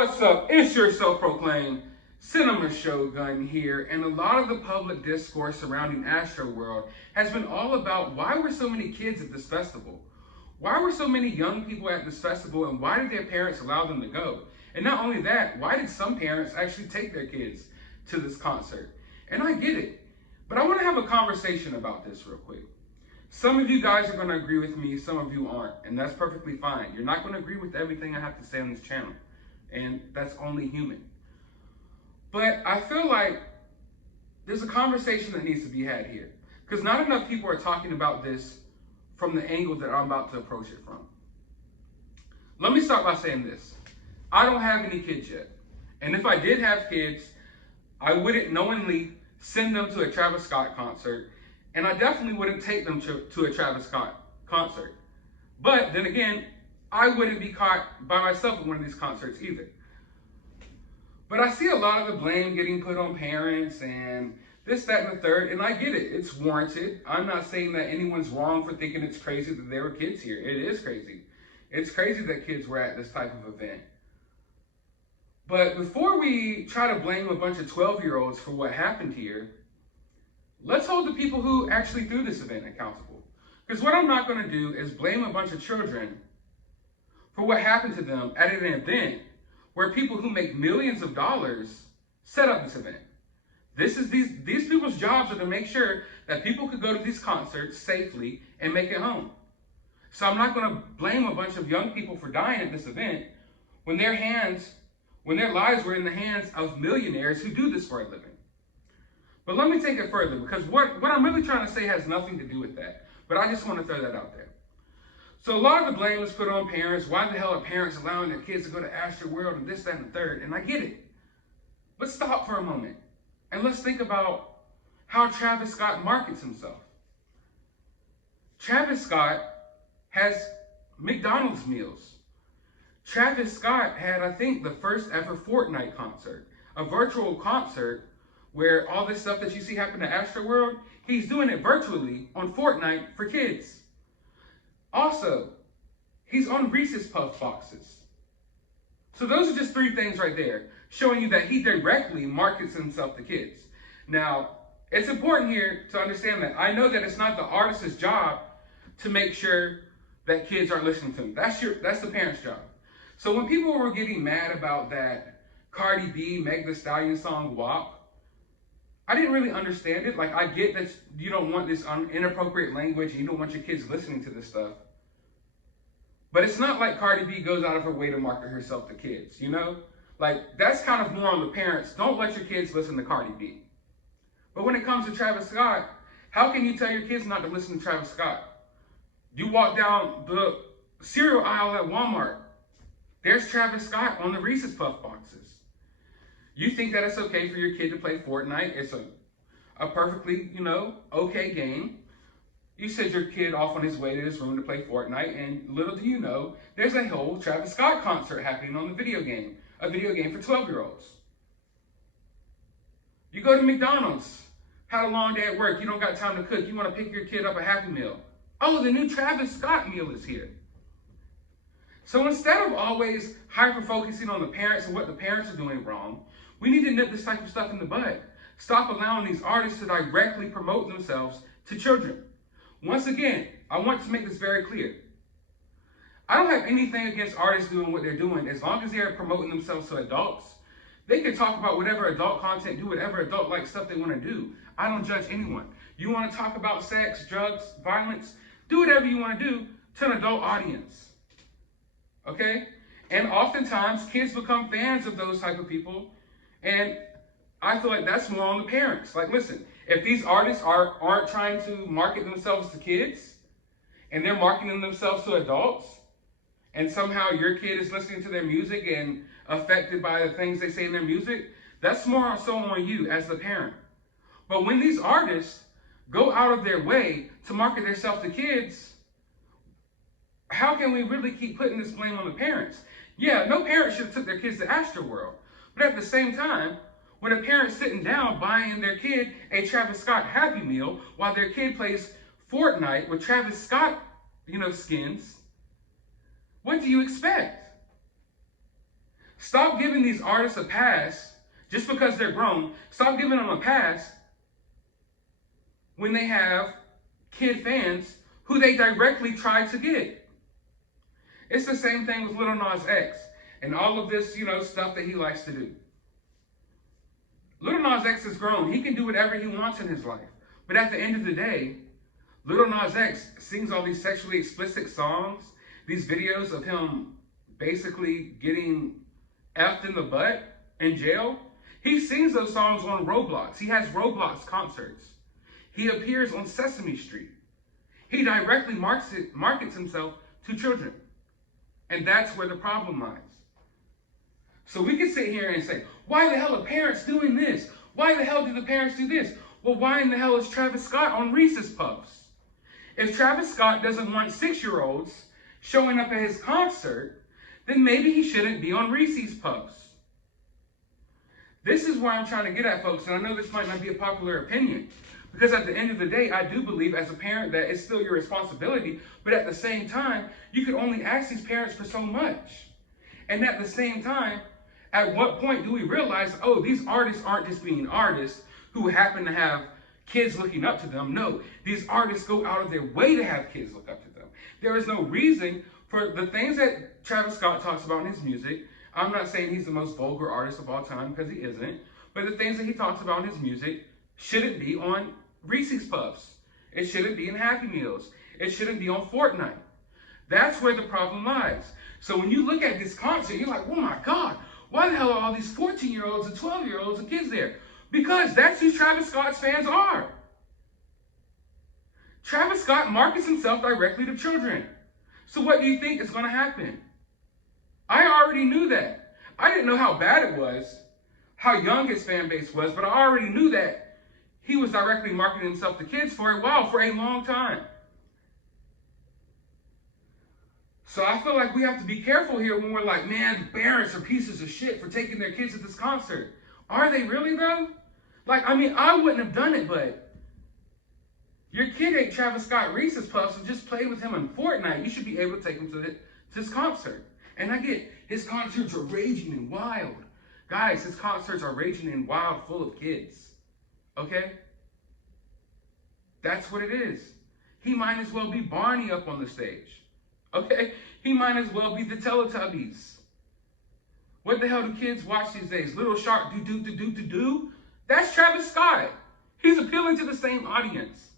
What's up? It's your self-proclaimed cinema shogun here, and a lot of the public discourse surrounding AstroWorld has been all about why were so many kids at this festival? Why were so many young people at this festival, and why did their parents allow them to go? And not only that, why did some parents actually take their kids to this concert? And I get it, but I want to have a conversation about this real quick. Some of you guys are going to agree with me, some of you aren't, and that's perfectly fine. You're not going to agree with everything I have to say on this channel, and that's only human. But I feel like there's a conversation that needs to be had here, because not enough people are talking about this from the angle that I'm about to approach it from. Let me start by saying this. I don't have any kids yet, and if I did have kids, I wouldn't knowingly send them to a Travis Scott concert, and I definitely wouldn't take them to a Travis Scott concert. But then again, I wouldn't be caught by myself at one of these concerts either. But I see a lot of the blame getting put on parents and this, that, and the third, and I get it. It's warranted. I'm not saying that anyone's wrong for thinking it's crazy that there were kids here. It is crazy. It's crazy that kids were at this type of event. But before we try to blame a bunch of 12-year-olds for what happened here, let's hold the people who actually threw this event accountable. Because what I'm not going to do is blame a bunch of children for what happened to them at an event where people who make millions of dollars set up this event. These people's jobs are to make sure that people could go to these concerts safely and make it home. So I'm not going to blame a bunch of young people for dying at this event when their lives were in the hands of millionaires who do this for a living. But let me take it further, because what I'm really trying to say has nothing to do with that. But I just want to throw that out there. So a lot of the blame is put on parents. Why the hell are parents allowing their kids to go to AstroWorld and this, that, and the third? And I get it. But stop for a moment. And let's think about how Travis Scott markets himself. Travis Scott has McDonald's meals. Travis Scott had, I think, the first ever Fortnite concert. A virtual concert where all this stuff that you see happen at AstroWorld, he's doing it virtually on Fortnite for kids. Also, he's on Reese's Puff boxes. So those are just three things right there, showing you that he directly markets himself to kids. Now, it's important here to understand that I know that it's not the artist's job to make sure that kids aren't listening to him. That's the parent's job. So when people were getting mad about that Cardi B, Meg Thee Stallion song, WAP, I didn't really understand it. Like, I get that you don't want this inappropriate language and you don't want your kids listening to this stuff. But it's not like Cardi B goes out of her way to market herself to kids, you know? Like, that's kind of more on the parents. Don't let your kids listen to Cardi B. But when it comes to Travis Scott, how can you tell your kids not to listen to Travis Scott? You walk down the cereal aisle at Walmart. There's Travis Scott on the Reese's Puff boxes. You think that it's okay for your kid to play Fortnite? It's a perfectly, okay game. You send your kid off on his way to his room to play Fortnite, and little do you know, there's a whole Travis Scott concert happening on the video game. A video game for 12-year-olds. You go to McDonald's, had a long day at work, you don't got time to cook, you want to pick your kid up a Happy Meal. Oh, the new Travis Scott meal is here. So instead of always hyper-focusing on the parents and what the parents are doing wrong, we need to nip this type of stuff in the bud. Stop allowing these artists to directly promote themselves to children. Once again, I want to make this very clear. I don't have anything against artists doing what they're doing as long as they're promoting themselves to adults. They can talk about whatever adult content, do whatever adult-like stuff they want to do. I don't judge anyone. You want to talk about sex, drugs, violence, do whatever you want to do to an adult audience. Okay? And oftentimes, kids become fans of those type of people. And I feel like that's more on the parents. Like, listen, if these artists aren't trying to market themselves to kids, and they're marketing themselves to adults, and somehow your kid is listening to their music and affected by the things they say in their music, that's more so on you as the parent. But when these artists go out of their way to market themselves to kids, how can we really keep putting this blame on the parents? Yeah, no parent should have took their kids to AstroWorld. But at the same time, when a parent's sitting down buying their kid a Travis Scott Happy Meal while their kid plays Fortnite with Travis Scott, skins, what do you expect? Stop giving these artists a pass just because they're grown. Stop giving them a pass when they have kid fans who they directly try to get. It's the same thing with Lil Nas X and all of this, stuff that he likes to do. Lil Nas X is grown. He can do whatever he wants in his life. But at the end of the day, Lil Nas X sings all these sexually explicit songs, these videos of him basically getting effed in the butt in jail. He sings those songs on Roblox. He has Roblox concerts. He appears on Sesame Street. He directly markets himself to children. And that's where the problem lies. So we can sit here and say, why the hell are parents doing this? Why the hell do the parents do this? Well, why in the hell is Travis Scott on Reese's Puffs? If Travis Scott doesn't want 6-year-olds showing up at his concert, then maybe he shouldn't be on Reese's Puffs. This is where I'm trying to get at, folks, and I know this might not be a popular opinion, because at the end of the day, I do believe as a parent that it's still your responsibility, but at the same time, you can only ask these parents for so much. And at the same time, at what point do we realize, oh, these artists aren't just being artists who happen to have kids looking up to them? No, these artists go out of their way to have kids look up to them. There is no reason for the things that Travis Scott talks about in his music. I'm not saying he's the most vulgar artist of all time, because he isn't. But the things that he talks about in his music shouldn't be on Reese's Puffs. It shouldn't be in Happy Meals. It shouldn't be on Fortnite. That's where the problem lies. So when you look at this concert, you're like, oh my God, why the hell are all these 14-year-olds and 12-year-olds and kids there? Because that's who Travis Scott's fans are. Travis Scott markets himself directly to children. So what do you think is going to happen? I already knew that. I didn't know how bad it was, how young his fan base was, but I already knew that he was directly marketing himself to kids for a while, for a long time. So I feel like we have to be careful here when we're like, man, the parents are pieces of shit for taking their kids to this concert. Are they really, though? Like, I mean, I wouldn't have done it, but your kid ate Travis Scott Reese's Puffs and just played with him in Fortnite. You should be able to take him to this concert. And I get, his concerts are raging and wild. Guys, his concerts are raging and wild, full of kids. Okay? That's what it is. He might as well be Barney up on the stage. Okay? He might as well be the Teletubbies. What the hell do kids watch these days? Little Shark do. That's Travis Scott. He's appealing to the same audience.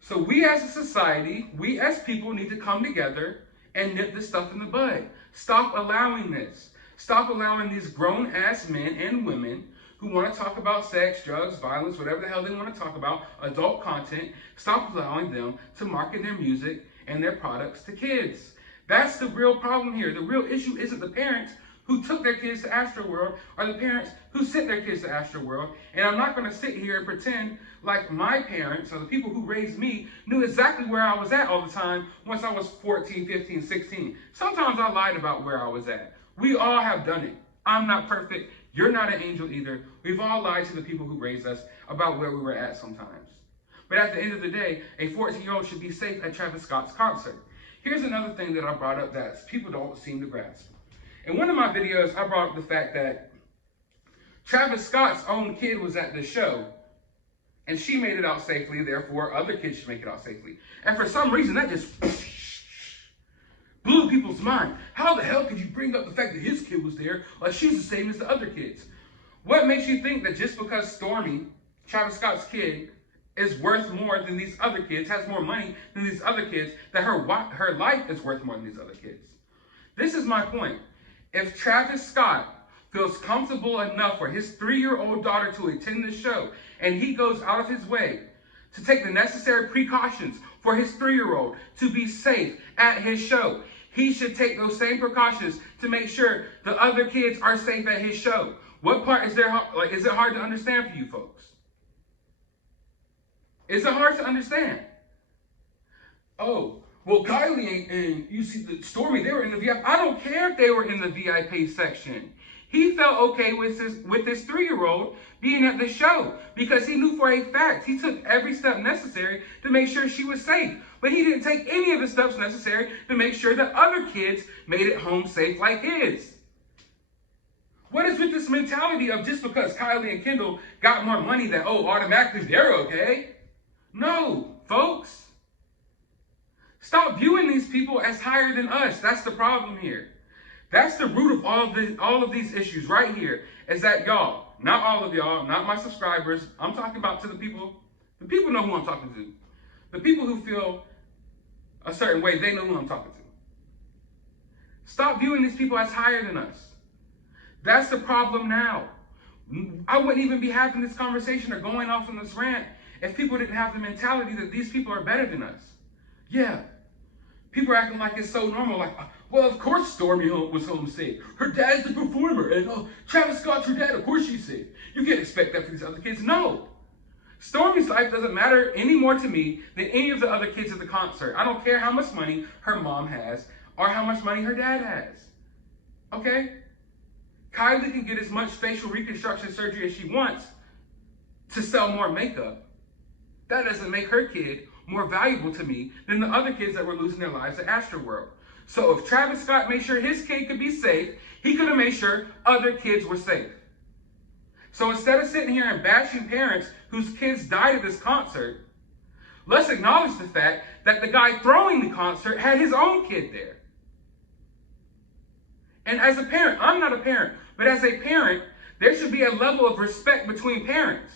So we as a society, we as people need to come together and nip this stuff in the bud. Stop allowing this. Stop allowing these grown-ass men and women who want to talk about sex, drugs, violence, whatever the hell they want to talk about, adult content. Stop allowing them to market their music and their products to kids. That's the real problem here. The real issue isn't the parents who took their kids to AstroWorld or the parents who sent their kids to AstroWorld. And I'm not going to sit here and pretend like my parents or the people who raised me knew exactly where I was at all the time once I was 14, 15, 16. Sometimes I lied about where I was at. We all have done it. I'm not perfect. You're not an angel either. We've all lied to the people who raised us about where we were at sometimes. But at the end of the day, a 14-year-old should be safe at Travis Scott's concert. Here's another thing that I brought up that people don't seem to grasp. In one of my videos, I brought up the fact that Travis Scott's own kid was at the show, and she made it out safely, therefore other kids should make it out safely. And for some reason, that just blew people's mind. How the hell could you bring up the fact that his kid was there, like she's the same as the other kids? What makes you think that just because Stormy, Travis Scott's kid, is worth more than these other kids, has more money than these other kids, that her life is worth more than these other kids? This is my point. If Travis Scott feels comfortable enough for his 3-year-old daughter to attend the show, and he goes out of his way to take the necessary precautions for his 3-year-old to be safe at his show, he should take those same precautions to make sure the other kids are safe at his show. What part is there, like, is it hard to understand for you folks? Is it hard to understand? Oh, well, Kylie and you see the Stormy, they were in the VIP. I don't care if they were in the VIP section. He felt okay with his 3-year-old being at the show because he knew for a fact he took every step necessary to make sure she was safe. but he didn't take any of the steps necessary to make sure that other kids made it home safe like his. What is with this mentality of just because Kylie and Kendall got more money that, oh, automatically they're okay? No, folks. Stop viewing these people as higher than us. That's the problem here. That's the root of all of these issues right here, is that y'all, not all of y'all, not my subscribers, I'm talking about to the people know who I'm talking to. The people who feel a certain way, they know who I'm talking to. Stop viewing these people as higher than us. That's the problem now. I wouldn't even be having this conversation or going off on this rant if people didn't have the mentality that these people are better than us. Yeah. People are acting like it's so normal. Like, well, of course Stormy was home safe. Her dad's the performer. And Travis Scott's her dad. Of course she's safe. You can't expect that for these other kids. No. Stormy's life doesn't matter any more to me than any of the other kids at the concert. I don't care how much money her mom has or how much money her dad has. Okay? Kylie can get as much facial reconstruction surgery as she wants to sell more makeup. That doesn't make her kid more valuable to me than the other kids that were losing their lives at AstroWorld. So if Travis Scott made sure his kid could be safe, he could have made sure other kids were safe. So instead of sitting here and bashing parents whose kids died at this concert, let's acknowledge the fact that the guy throwing the concert had his own kid there. And as a parent, I'm not a parent, but as a parent, there should be a level of respect between parents.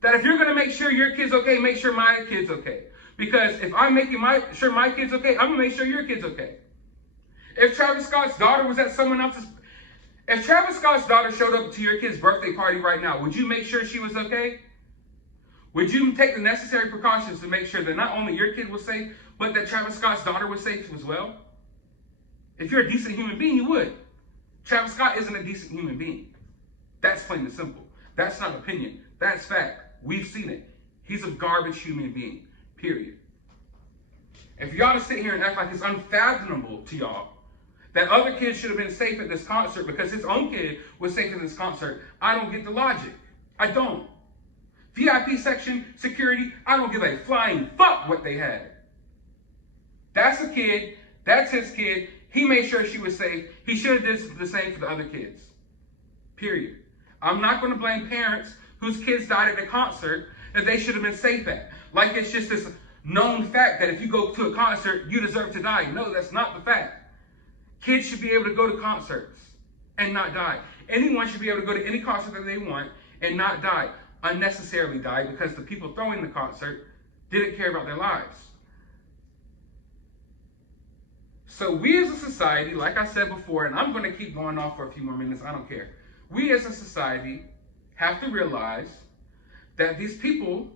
That if you're going to make sure your kid's okay, make sure my kid's okay. Because if I'm making sure my kid's okay, I'm going to make sure your kid's okay. If Travis Scott's daughter was at someone else's... If Travis Scott's daughter showed up to your kid's birthday party right now, would you make sure she was okay? Would you take the necessary precautions to make sure that not only your kid was safe, but that Travis Scott's daughter was safe as well? If you're a decent human being, you would. Travis Scott isn't a decent human being. That's plain and simple. That's not opinion. That's fact. We've seen it. He's a garbage human being, period. If y'all to sit here and act like it's unfathomable to y'all that other kids should have been safe at this concert because his own kid was safe at this concert, I don't get the logic. I don't. VIP section, security, I don't give a flying fuck what they had. That's a kid. That's his kid. He made sure she was safe. He should have did the same for the other kids. Period. I'm not going to blame parents whose kids died at a concert that they should have been safe at. Like it's just this known fact that if you go to a concert, you deserve to die. No, that's not the fact. Kids should be able to go to concerts and not die. Anyone should be able to go to any concert that they want and not die. Unnecessarily die because the people throwing the concert didn't care about their lives. So we as a society, like I said before, and I'm going to keep going off for a few more minutes, I don't care. We as a society have to realize that these people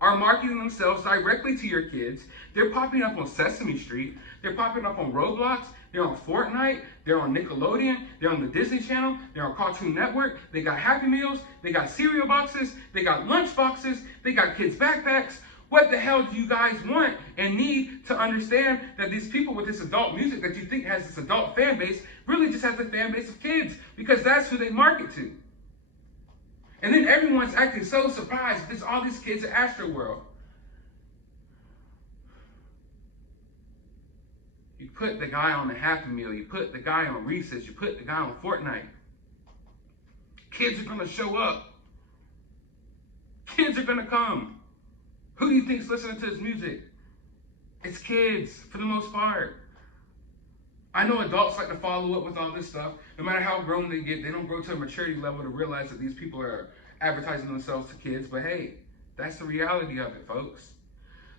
are marketing themselves directly to your kids. They're popping up on Sesame Street. They're popping up on Roblox. They're on Fortnite. They're on Nickelodeon. They're on the Disney Channel. They're on Cartoon Network. They got Happy Meals. They got cereal boxes. They got lunch boxes. They got kids' backpacks. What the hell do you guys want and need to understand that these people with this adult music that you think has this adult fan base really just has the fan base of kids because that's who they market to. And then everyone's acting so surprised. There's all these kids at AstroWorld. You put the guy on the Happy Meal. You put the guy on Reese's. You put the guy on Fortnite. Kids are going to show up. Kids are going to come. Who do you think's listening to his music? It's kids, for the most part. I know adults like to follow up with all this stuff. No matter how grown they get, they don't grow to a maturity level to realize that these people are advertising themselves to kids. But hey, that's the reality of it, folks.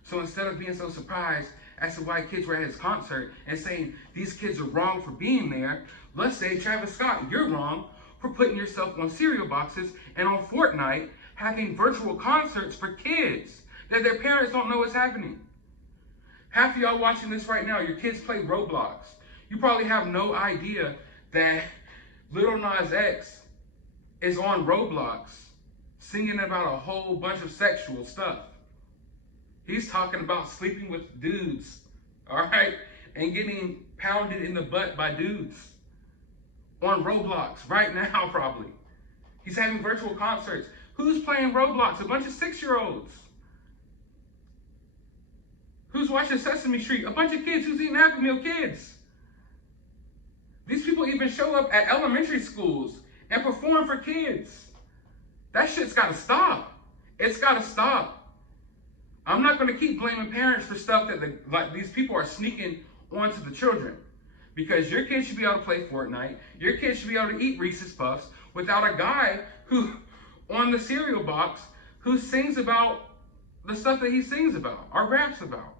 So instead of being so surprised as to why kids were at his concert and saying these kids are wrong for being there, let's say, Travis Scott, you're wrong for putting yourself on cereal boxes and on Fortnite having virtual concerts for kids that their parents don't know what's happening. Half of y'all watching this right now, your kids play Roblox. You probably have no idea that Lil Nas X is on Roblox singing about a whole bunch of sexual stuff. He's talking about sleeping with dudes, all right, and getting pounded in the butt by dudes on Roblox right now, probably. He's having virtual concerts. Who's playing Roblox? A bunch of 6-year-olds. who's watching Sesame Street, a bunch of kids who's eating Happy Meal kids. These people even show up at elementary schools and perform for kids. That shit's got to stop. It's got to stop. I'm not going to keep blaming parents for stuff that like these people are sneaking onto the children. Because your kids should be able to play Fortnite. Your kids should be able to eat Reese's Puffs without a guy who, on the cereal box, who sings about the stuff that he sings about or raps about.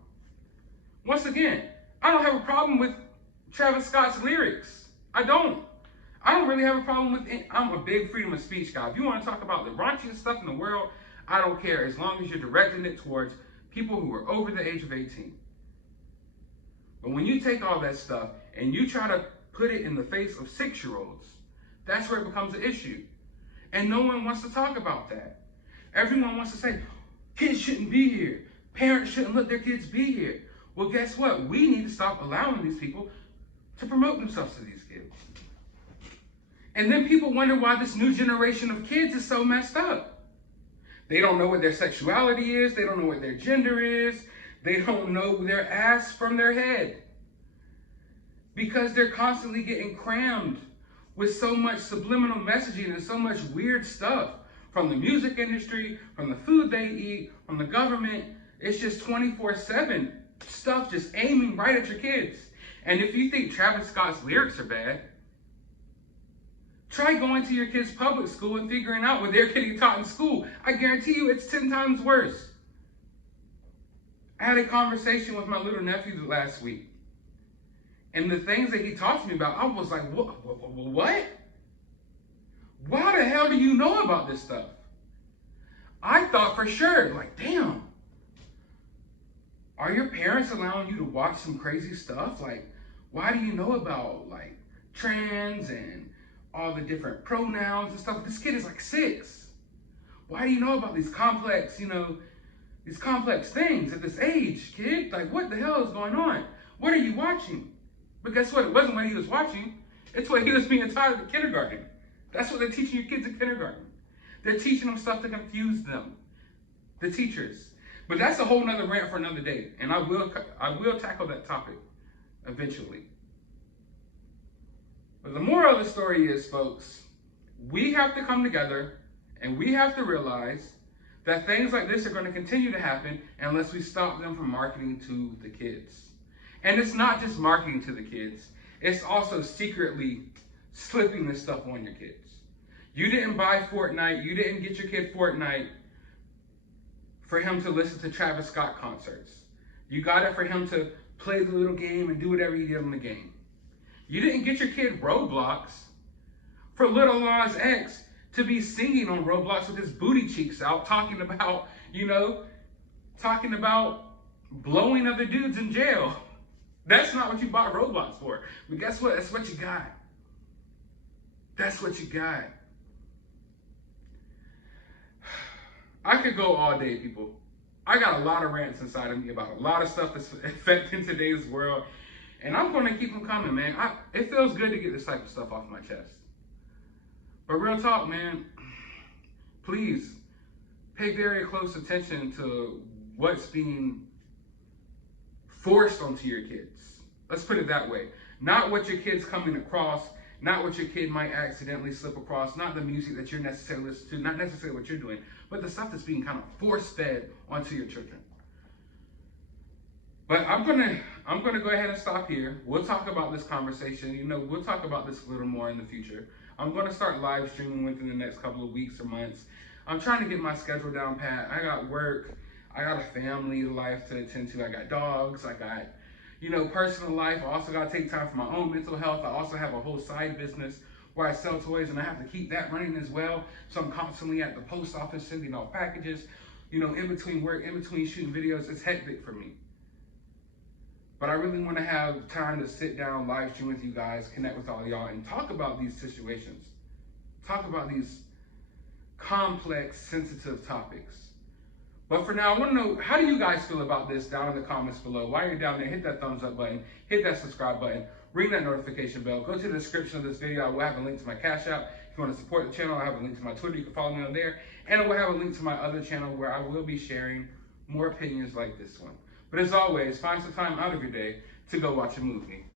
Once again, I don't have a problem with Travis Scott's lyrics. I don't really have a problem with it. I'm a big freedom of speech guy. If you want to talk about the raunchiest stuff in the world, I don't care, as long as you're directing it towards people who are over the age of 18. But when you take all that stuff and you try to put it in the face of 6-year-olds, that's where it becomes an issue. And no one wants to talk about that. Everyone wants to say, kids shouldn't be here. Parents shouldn't let their kids be here. Well, guess what? We need to stop allowing these people to promote themselves to these kids. And then people wonder why this new generation of kids is so messed up. They don't know what their sexuality is. They don't know what their gender is. They don't know their ass from their head. Because they're constantly getting crammed with so much subliminal messaging and so much weird stuff from the music industry, from the food they eat, from the government. It's just 24/7 stuff just aiming right at your kids. And if you think Travis Scott's lyrics are bad, try going to your kid's public school and figuring out what they're getting taught in school. I guarantee you it's 10 times worse. I had a conversation with my little nephew last week. And the things that he talked to me about, I was like, what? Why the hell do you know about this stuff? I thought for sure, like, damn. Are your parents allowing you to watch some crazy stuff? Like, why do you know about, like, trans and all the different pronouns and stuff? This kid is like 6. Why do you know about these complex, these complex things at this age, kid? Like, what the hell is going on? What are you watching? But guess what? It wasn't what he was watching. It's what he was being taught in kindergarten. That's what they're teaching your kids in kindergarten. They're teaching them stuff to confuse them, the teachers. But that's a whole nother rant for another day. And I will tackle that topic eventually. But the moral of the story is, folks, we have to come together and we have to realize that things like this are going to continue to happen unless we stop them from marketing to the kids. And it's not just marketing to the kids. It's also secretly slipping this stuff on your kids. You didn't buy Fortnite. You didn't get your kid Fortnite for him to listen to Travis Scott concerts. You got it for him to play the little game and do whatever he did on the game. You didn't get your kid Roblox for Little Nas X to be singing on Roblox with his booty cheeks out, talking about blowing other dudes in jail. That's not what you bought Roblox for. But guess what? That's what you got. That's what you got. I could go all day, people. I got a lot of rants inside of me about a lot of stuff that's affecting today's world. And I'm going to keep them coming, man. It feels good to get this type of stuff off my chest. But real talk, man, please pay very close attention to what's being forced onto your kids. Let's put it that way. Not what your kid's coming across, not what your kid might accidentally slip across, not the music that you're necessarily listening to, not necessarily what you're doing, but the stuff that's being kind of force-fed onto your children. But I'm gonna go ahead and stop here. We'll talk about this conversation. We'll talk about this a little more in the future. I'm gonna start live streaming within the next couple of weeks or months. I'm trying to get my schedule down pat. I got work. I got a family life to attend to. I got dogs. I got, personal life. I also got to take time for my own mental health. I also have a whole side business where I sell toys, and I have to keep that running as well. So I'm constantly at the post office sending off packages, in between work, in between shooting videos. It's hectic for me. But I really want to have time to sit down, live stream with you guys, connect with all of y'all, and talk about these situations. Talk about these complex, sensitive topics. But for now, I want to know, how do you guys feel about this down in the comments below? While you're down there, hit that thumbs up button, hit that subscribe button, ring that notification bell. Go to the description of this video. I will have a link to my CashApp. If you want to support the channel, I have a link to my Twitter. You can follow me on there. And I will have a link to my other channel where I will be sharing more opinions like this one. But as always, find some time out of your day to go watch a movie.